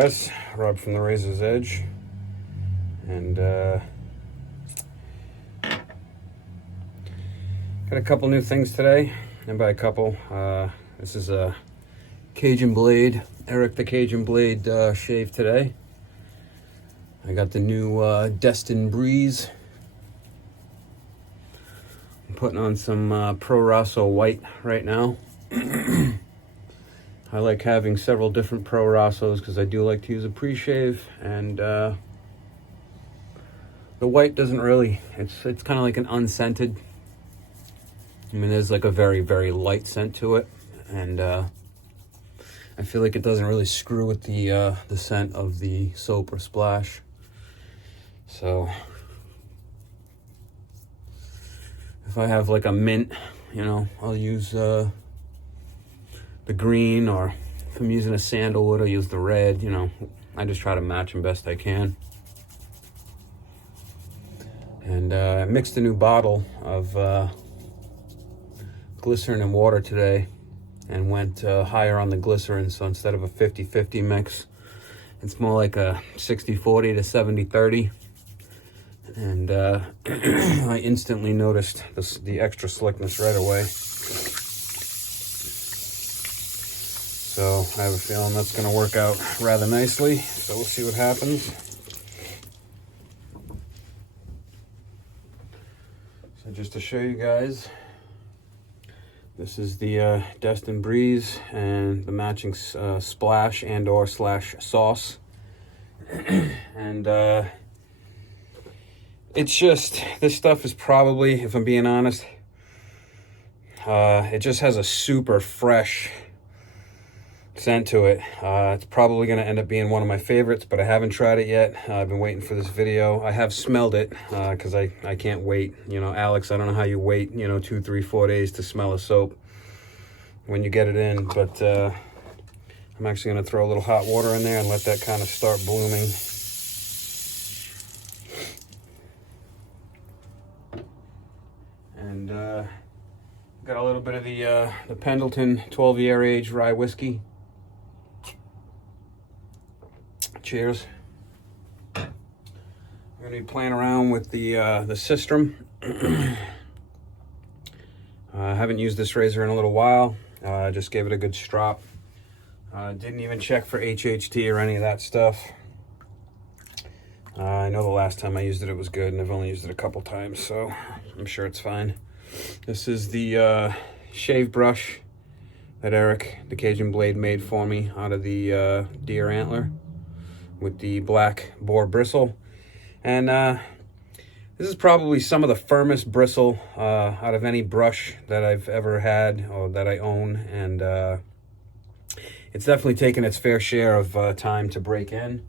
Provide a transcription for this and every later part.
guys? Rob from the Razor's Edge. And got a couple new things today. And by a couple, this is a Cajun blade, Eric the Cajun blade shave today. I got the new Destin Breeze. I'm putting on some Pro Rosso white right now. I like having several different Pro Rossos because I do like to use a pre-shave, and the white doesn't really, it's kind of like an unscented. I mean, there's like a very, very light scent to it, and I feel like it doesn't really screw with the scent of the soap or splash. So if I have like a mint, you know, I'll use the green, or if I'm using a sandalwood, I'll use the red. You know, I just try to match them best I can. And I mixed a new bottle of glycerin and water today and went higher on the glycerin. So instead of a 50-50 mix, it's more like a 60-40 to 70-30. And I instantly noticed the extra slickness right away. So I have a feeling that's going to work out rather nicely. So we'll see what happens. So just to show you guys, this is the Destin Breeze and the matching splash and or slash sauce. And it's just, this stuff is probably, if I'm being honest, it just has a super fresh scent to it. It's probably going to end up being one of my favorites, but I haven't tried it yet. I've been waiting for this video. I have smelled it because I can't wait. You know, Alex, I don't know how you wait, you know, 2, 3, 4 days to smell a soap when you get it in, but I'm actually going to throw a little hot water in there and let that kind of start blooming. And got a little bit of the Pendleton 12-year age rye whiskey. Cheers. I'm going to be playing around with the Sistrum. I haven't used this razor in a little while. I just gave it a good strop. Didn't even check for HHT or any of that stuff. I know the last time I used it, it was good, and I've only used it a couple times, so I'm sure it's fine. This is the shave brush that Eric, the Cajun blade, made for me out of the deer antler with the black boar bristle. And this is probably some of the firmest bristle out of any brush that I've ever had or that I own. And it's definitely taken its fair share of time to break in.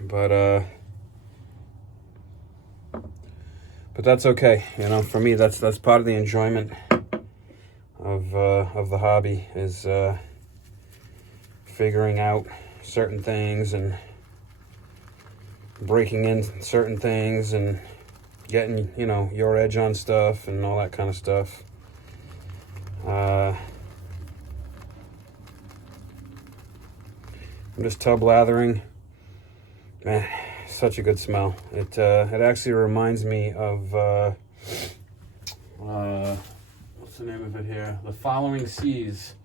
But that's okay. You know, for me, that's part of the enjoyment of the hobby, is figuring out certain things and breaking in certain things and getting, you know, your edge on stuff and all that kind of stuff. I'm just tub lathering. Man, such a good smell. It actually reminds me of what's the name of it here? The Following Seas.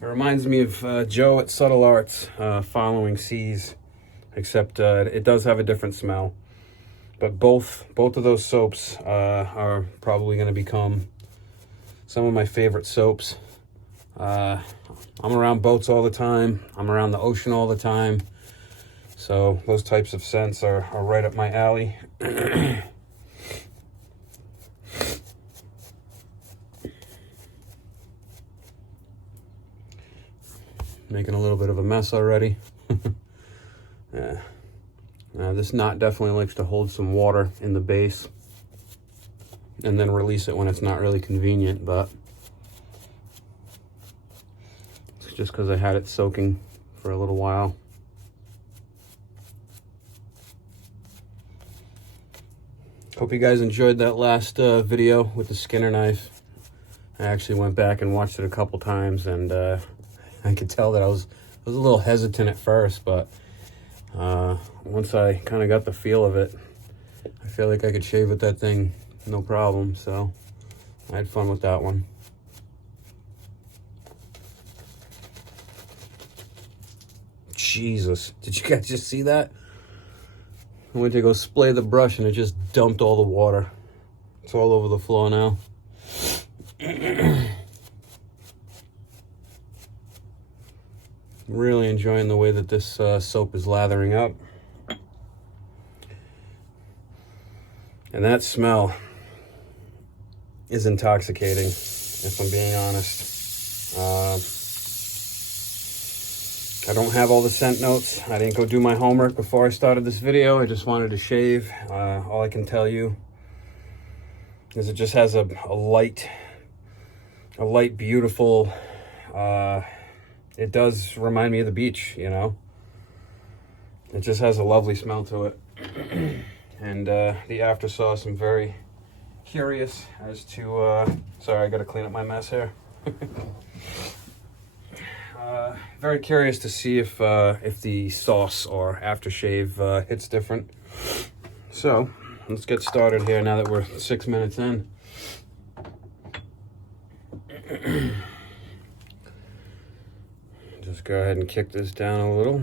It reminds me of Joe at Subtle Arts, Following Seas, except it does have a different smell. But both of those soaps are probably going to become some of my favorite soaps. I'm around boats all the time. I'm around the ocean all the time. So those types of scents are right up my alley. Making a little bit of a mess already. Yeah. This knot definitely likes to hold some water in the base and then release it when it's not really convenient, but it's just because I had it soaking for a little while. Hope you guys enjoyed that last video with the Skinner knife. I actually went back and watched it a couple times, and I could tell that I I was a little hesitant at first, but once I kind of got the feel of it, I feel like I could shave with that thing no problem. So I had fun with that one. Jesus, did you guys just see that? I went to go splay the brush and it just dumped all the water. It's all over the floor now. Really enjoying the way that this soap is lathering up. And that smell is intoxicating, if I'm being honest. I don't have all the scent notes. I didn't go do my homework before I started this video. I just wanted to shave. All I can tell you is it just has a light, beautiful, it does remind me of the beach, you know? It just has a lovely smell to it. And the after sauce, I'm very curious as to, sorry, I gotta clean up my mess here. Very curious to see if the sauce or aftershave hits different. So let's get started here now that we're 6 minutes in. Just go ahead and kick this down a little.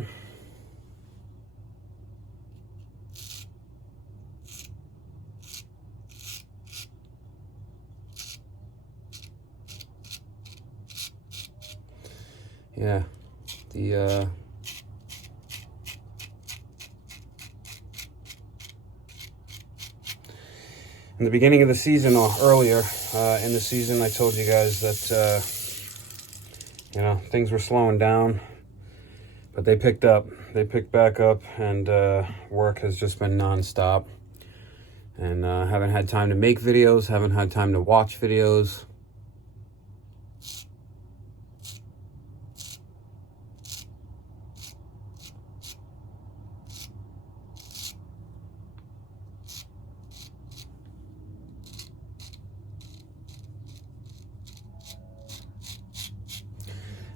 Yeah, in the beginning of the season, or earlier in the season, I told you guys that, you know, things were slowing down, but they picked up. They picked back up, and work has just been nonstop. And haven't had time to make videos, haven't had time to watch videos.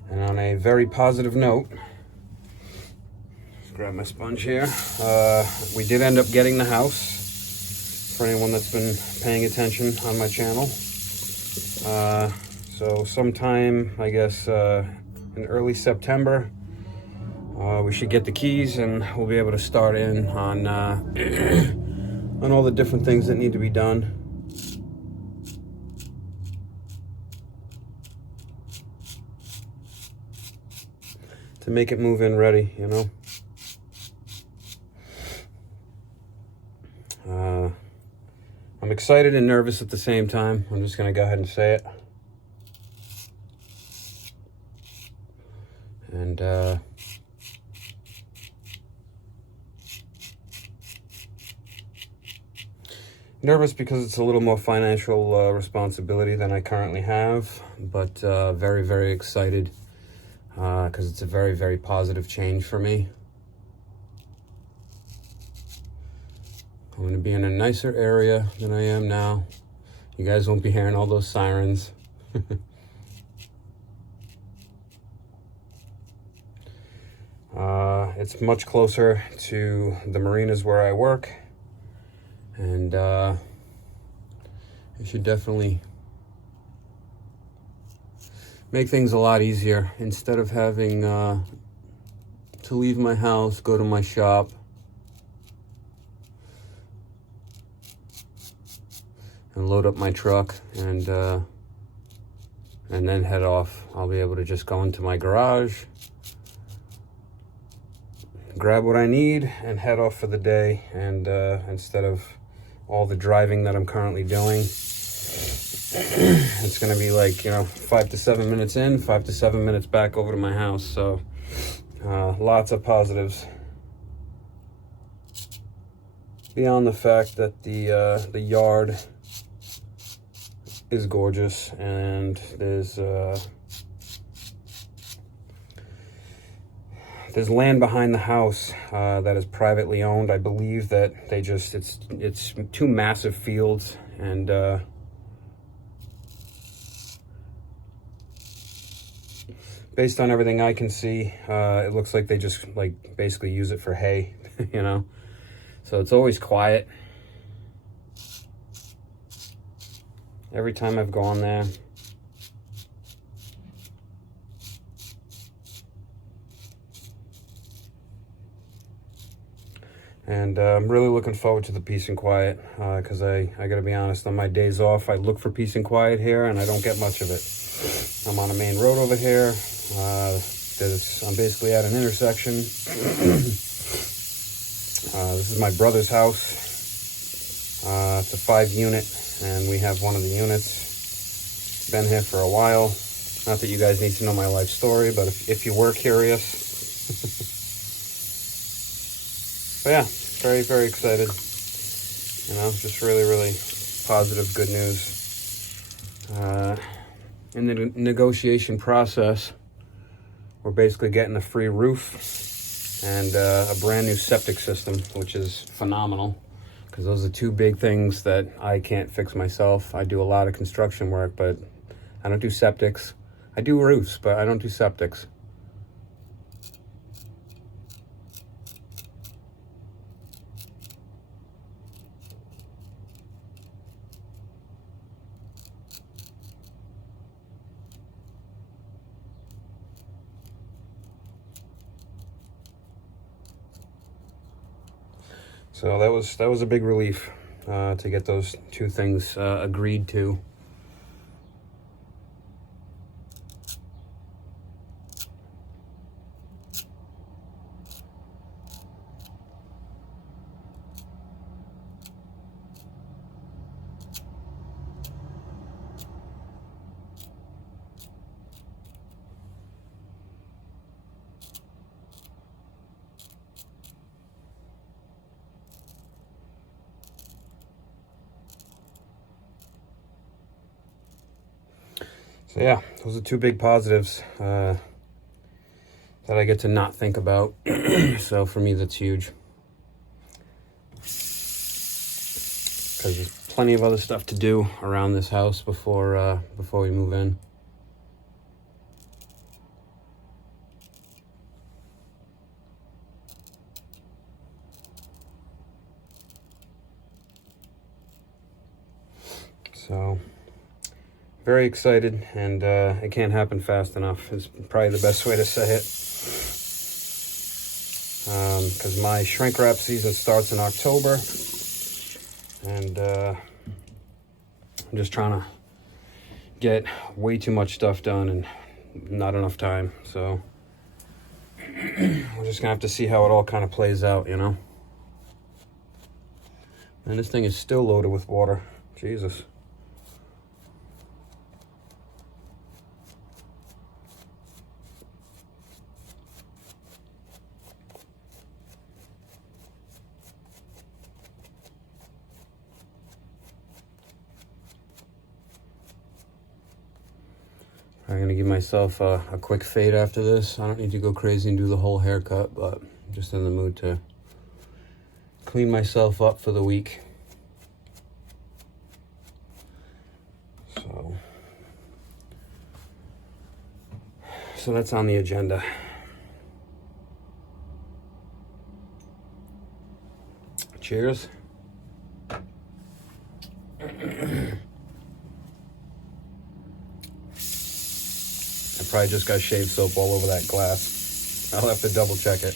And on a very positive note, let's grab my sponge here. We did end up getting the house, for anyone that's been paying attention on my channel. So sometime, I guess, in early September, we should get the keys and we'll be able to start in on, on all the different things that need to be done. To make it move in ready, you know. I'm excited and nervous at the same time. I'm just gonna go ahead and say it. And nervous because it's a little more financial responsibility than I currently have, but very, very excited. Because it's a very, very positive change for me. I'm going to be in a nicer area than I am now. You guys won't be hearing all those sirens. It's much closer to the marinas where I work. And it should definitely make things a lot easier. Instead of having to leave my house, go to my shop, and load up my truck and then head off. I'll be able to just go into my garage, grab what I need, and head off for the day. And instead of all the driving that I'm currently doing, it's gonna be like, you know, 5 to 7 minutes in, 5 to 7 minutes back over to my house. So lots of positives beyond the fact that the yard is gorgeous, and there's land behind the house that is privately owned. I believe that they just, it's two massive fields, and based on everything I can see, it looks like they just like basically use it for hay, you know? So it's always quiet. Every time I've gone there. And I'm really looking forward to the peace and quiet, because I gotta be honest, on my days off, I look for peace and quiet here, and I don't get much of it. I'm on a main road over here. I'm basically at an intersection. This is my brother's house. It's a 5-unit, and we have one of the units. Been here for a while. Not that you guys need to know my life story, but if you were curious. But yeah, very, very excited. You know, just really, really positive, good news. In the negotiation process, we're basically getting a free roof and a brand new septic system, which is phenomenal, because those are two big things that I can't fix myself. I do a lot of construction work, but I don't do septics. I do roofs, but I don't do septics. So that was a big relief to get those two things agreed to. So yeah, those are two big positives that I get to not think about. So for me, that's huge. Because there's plenty of other stuff to do around this house before we move in. So very excited, and it can't happen fast enough is probably the best way to say it. Because my shrink wrap season starts in October, and I'm just trying to get way too much stuff done and not enough time. So we're just gonna have to see how it all kind of plays out, you know. And this thing is still loaded with water. Jesus. I'm gonna give myself a quick fade after this. I don't need to go crazy and do the whole haircut, but I'm just in the mood to clean myself up for the week. So that's on the agenda. Cheers. I probably just got shave soap all over that glass. I'll have to double check it.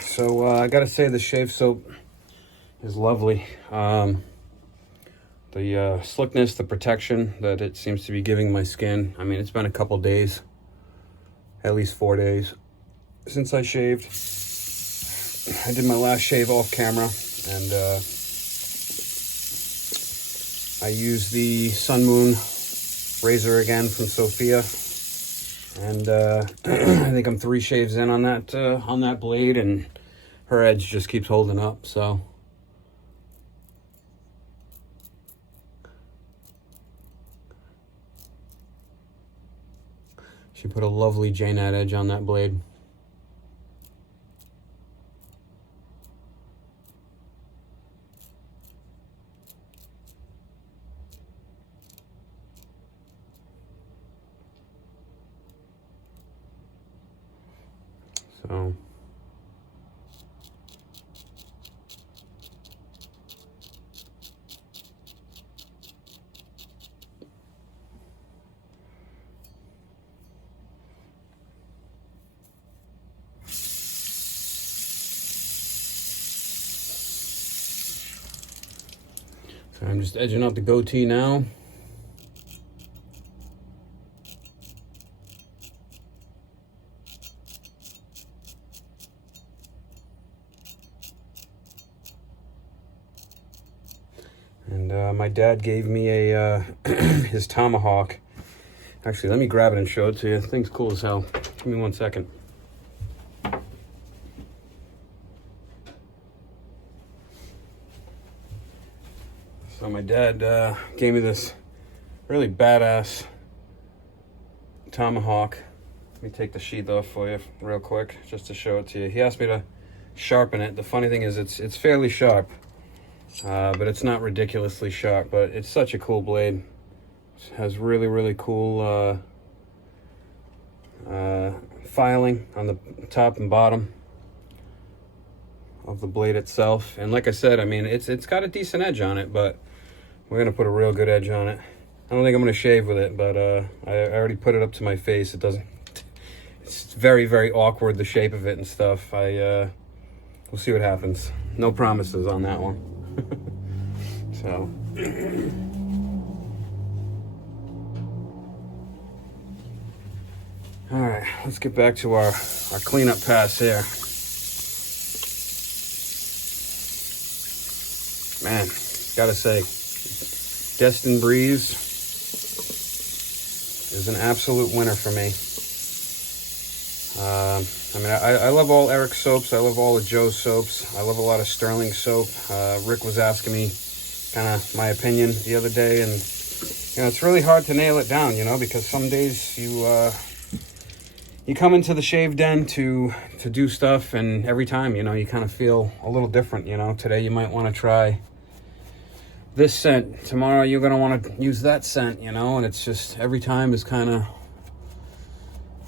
So I gotta say the shave soap is lovely. The slickness, the protection that it seems to be giving my skin. I mean, it's been a couple days, at least 4 days, since I shaved. I did my last shave off camera, and I used the Sun Moon razor again from Sophia, and I think I'm 3 shaves in on that blade, and her edge just keeps holding up. So she put a lovely Janat edge on that blade. So I'm just edging out the goatee now. And my dad gave me a his tomahawk. Actually, let me grab it and show it to you. This thing's cool as hell. Give me 1 second. So my dad gave me this really badass tomahawk. Let me take the sheath off for you real quick, just to show it to you. He asked me to sharpen it. The funny thing is it's fairly sharp, but it's not ridiculously sharp, but it's such a cool blade. It has really, really cool filing on the top and bottom of the blade itself. And like I said, I mean, it's got a decent edge on it, but we're gonna put a real good edge on it. I don't think I'm gonna shave with it, but I already put it up to my face. It doesn't, it's very, very awkward, the shape of it and stuff. We'll see what happens. No promises on that one. So all right, let's get back to our cleanup pass here. Man, gotta say, Destin Breeze is an absolute winner for me. I mean, I love all Eric's soaps. I love all of Joe's soaps. I love a lot of Sterling soap. Rick was asking me kind of my opinion the other day, and you know, it's really hard to nail it down, you know, because some days you come into the shave den to do stuff, and every time, you know, you kind of feel a little different. You know, today you might want to try this scent, tomorrow you're going to want to use that scent, you know, and it's just every time is kind of,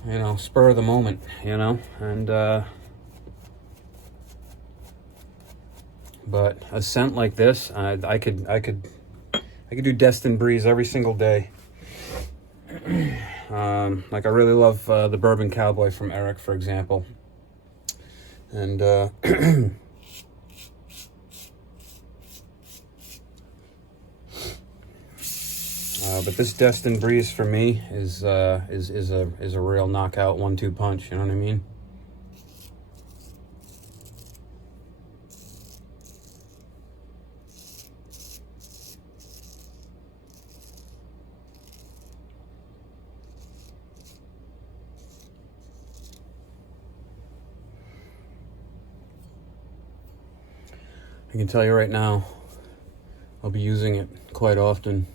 you know, spur of the moment, you know. And but a scent like this, I could do Destin Breeze every single day. Like I really love the Bourbon Cowboy from Eric, for example. And but this Destin Breeze for me is a real knockout 1-2 punch. You know what I mean? I can tell you right now, I'll be using it quite often.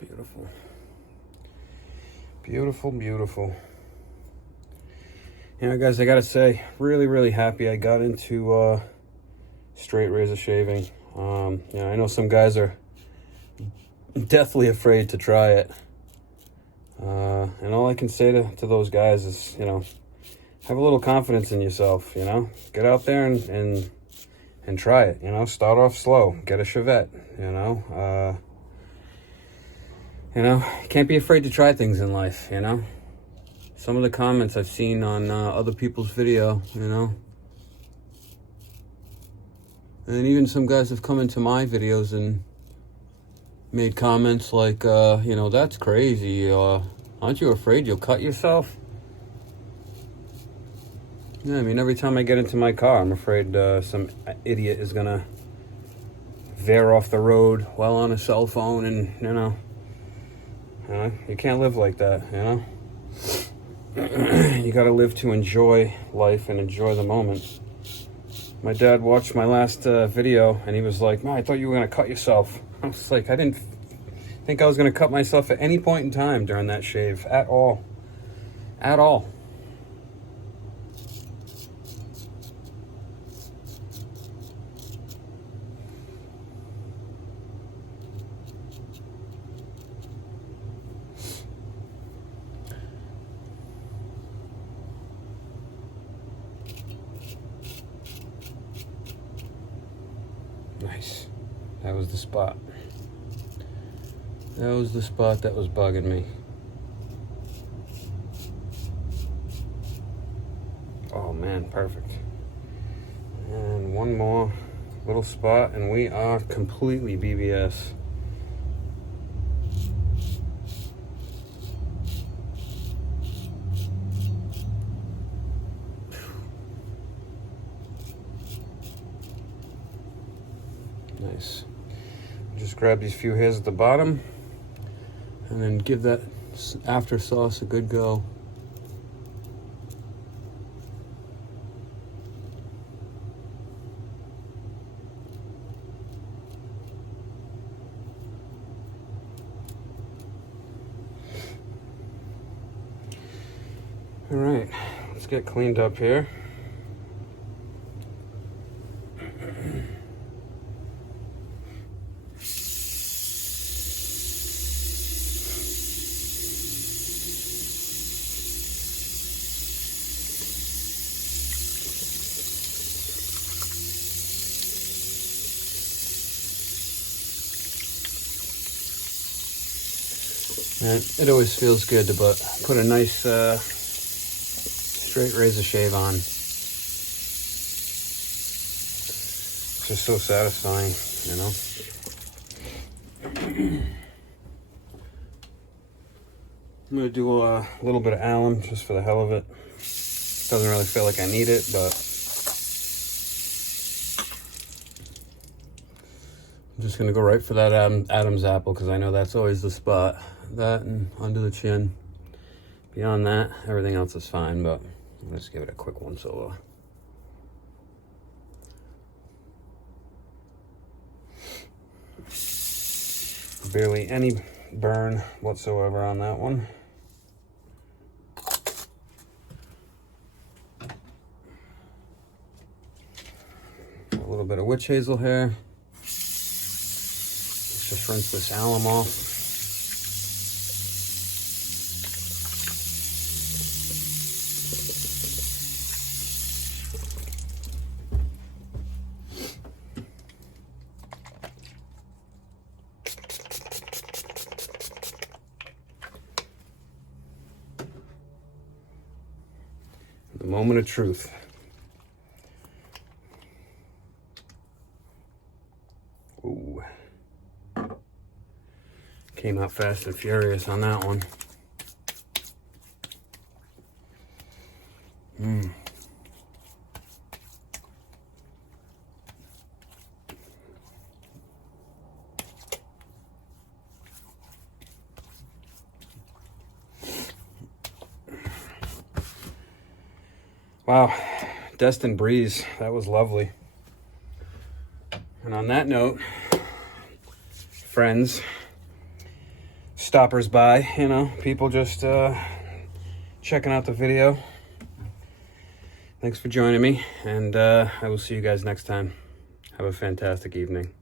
Beautiful. Beautiful, beautiful. You know, guys, I gotta say, really happy I got into straight razor shaving. You know, I know some guys are deathly afraid to try it. And all I can say to those guys is, you know, have a little confidence in yourself, you know? Get out there and try it, you know? Start off slow. Get a Chevette, you know? You know, can't be afraid to try things in life, you know? Some of the comments I've seen on other people's video, you know? And even some guys have come into my videos and made comments like, you know, that's crazy. Aren't you afraid you'll cut yourself? Yeah, I mean, every time I get into my car, I'm afraid some idiot is gonna veer off the road while on a cell phone, and, you know, you can't live like that, you know? You gotta live to enjoy life and enjoy the moment. My dad watched my last video, and he was like, "Man, I thought you were gonna cut yourself." I was like, I didn't think I was gonna cut myself at any point in time during that shave, at all. At all. Nice. That was the spot. That was the spot that was bugging me. Oh man, perfect. And one more little spot and we are completely BBS. Nice. Just grab these few hairs at the bottom and then give that after sauce a good go. All right, let's get cleaned up here. And it always feels good to put a nice straight razor shave on. It's just so satisfying, you know? I'm gonna do a little bit of alum just for the hell of it. Doesn't really feel like I need it, but I'm just gonna go right for that Adam's apple because I know that's always the spot. That and under the chin. Beyond that, everything else is fine, but I'll just give it a quick once over. Barely any burn whatsoever on that one. A little bit of witch hazel hair. Let's just rinse this alum off. The moment of truth. Ooh. Came out fast and furious on that one. Wow, Destin breeze, that was lovely. And on that note, friends, stoppers by, you know, people just checking out the video. Thanks for joining me, and I will see you guys next time. Have a fantastic evening.